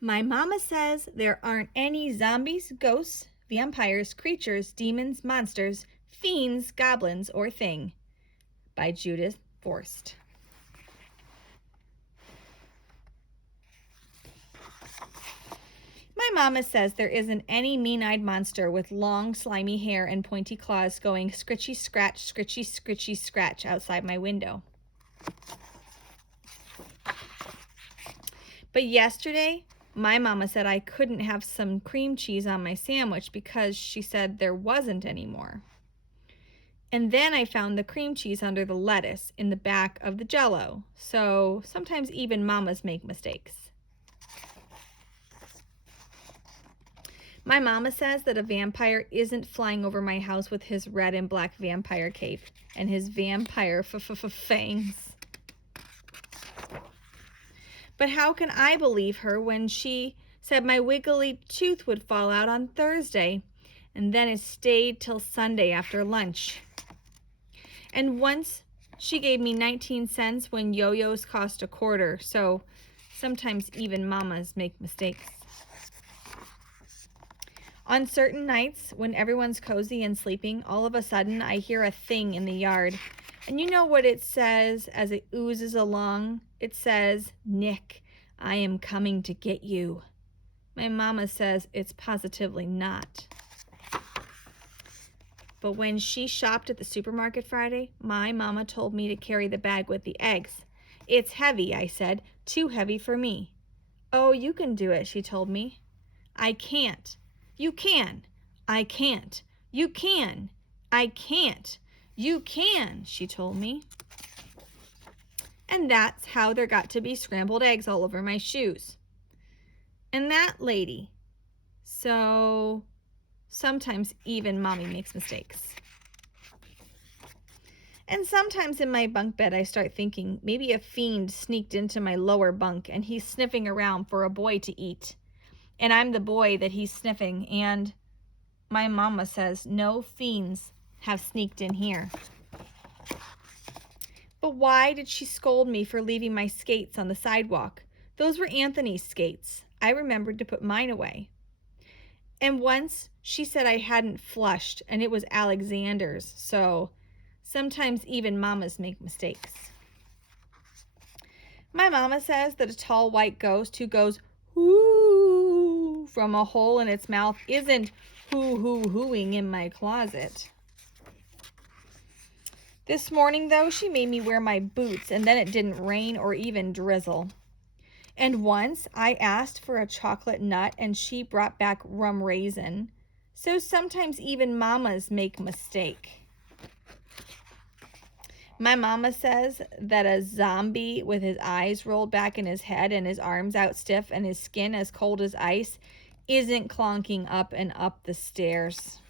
My mama says there aren't any zombies, ghosts, vampires, creatures, demons, monsters, fiends, goblins, or thing. By Judith Viorst. My mama says there isn't any mean-eyed monster with long, slimy hair and pointy claws going scritchy, scratch outside my window. But yesterday, my mama said I couldn't have some cream cheese on my sandwich because she said there wasn't any more. And then I found the cream cheese under the lettuce in the back of the Jell-O. So sometimes even mamas make mistakes. My mama says that a vampire isn't flying over my house with his red and black vampire cape and his vampire fangs. But how can I believe her when she said my wiggly tooth would fall out on Thursday and then it stayed till Sunday after lunch? And once she gave me 19 cents when yo-yos cost a quarter, so sometimes even mamas make mistakes. On certain nights, when everyone's cozy and sleeping, all of a sudden I hear a thing in the yard. And you know what it says as it oozes along? It says, "Nick, I am coming to get you." My mama says it's positively not. But when she shopped at the supermarket Friday, my mama told me to carry the bag with the eggs. "It's heavy," I said, "too heavy for me." "Oh, you can do it," she told me. "I can't." "You can." "I can't." "You can." "I can't." "You can," she told me. And that's how there got to be scrambled eggs all over my shoes. And that lady. So sometimes even mommy makes mistakes. And sometimes in my bunk bed I start thinking maybe a fiend sneaked into my lower bunk and he's sniffing around for a boy to eat. And I'm the boy that he's sniffing, and my mama says no fiends have sneaked in here. But why did she scold me for leaving my skates on the sidewalk? Those were Anthony's skates. I remembered to put mine away. And once she said I hadn't flushed, and it was Alexander's, so sometimes even mamas make mistakes. My mama says that a tall white ghost who goes "hoo" from a hole in its mouth isn't hooing in my closet. This morning, though, she made me wear my boots, and then it didn't rain or even drizzle. And once I asked for a chocolate nut, and she brought back rum raisin. So sometimes even mamas make mistake. My mama says that a zombie with his eyes rolled back in his head and his arms out stiff and his skin as cold as ice isn't clonking up and up the stairs.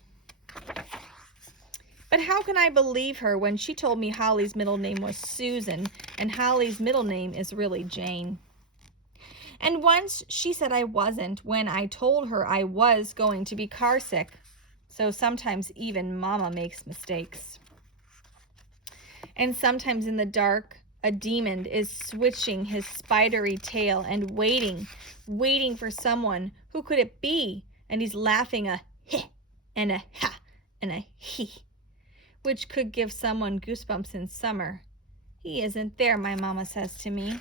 But how can I believe her when she told me Holly's middle name was Susan and Holly's middle name is really Jane? And once she said I wasn't when I told her I was going to be car sick. So sometimes even mama makes mistakes. And sometimes in the dark, a demon is switching his spidery tail and waiting for someone. Who could it be? And he's laughing a heh and a ha and a he, which could give someone goosebumps in summer. He isn't there, my mama says to me.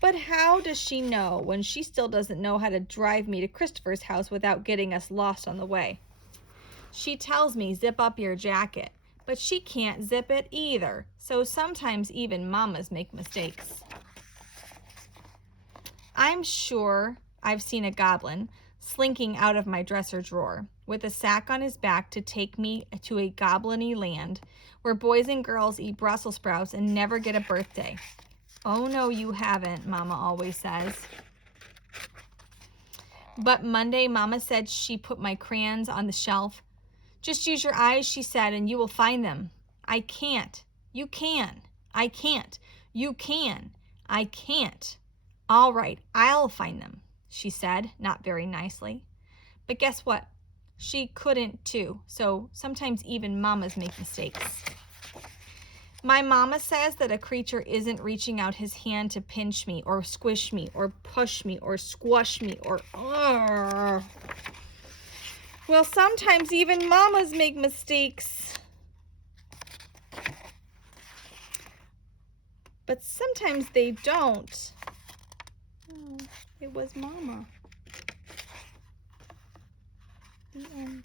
But how does she know when she still doesn't know how to drive me to Christopher's house without getting us lost on the way? She tells me, "Zip up your jacket." But she can't zip it either. So sometimes even mamas make mistakes. I'm sure I've seen a goblin slinking out of my dresser drawer with a sack on his back to take me to a goblin-y land where boys and girls eat Brussels sprouts and never get a birthday. "Oh no, you haven't," mama always says. But Monday, mama said she put my crayons on the shelf. "Just use your eyes," she said, "and you will find them." "I can't." "You can." "I can't." "You can." "I can't." "All right, I'll find them," she said, not very nicely. But guess what? She couldn't too. So sometimes even mamas make mistakes. My mama says that a creature isn't reaching out his hand to pinch me or squish me or push me or squash me or... Well, sometimes even mamas make mistakes. But sometimes they don't. Oh, it was Mama. The end.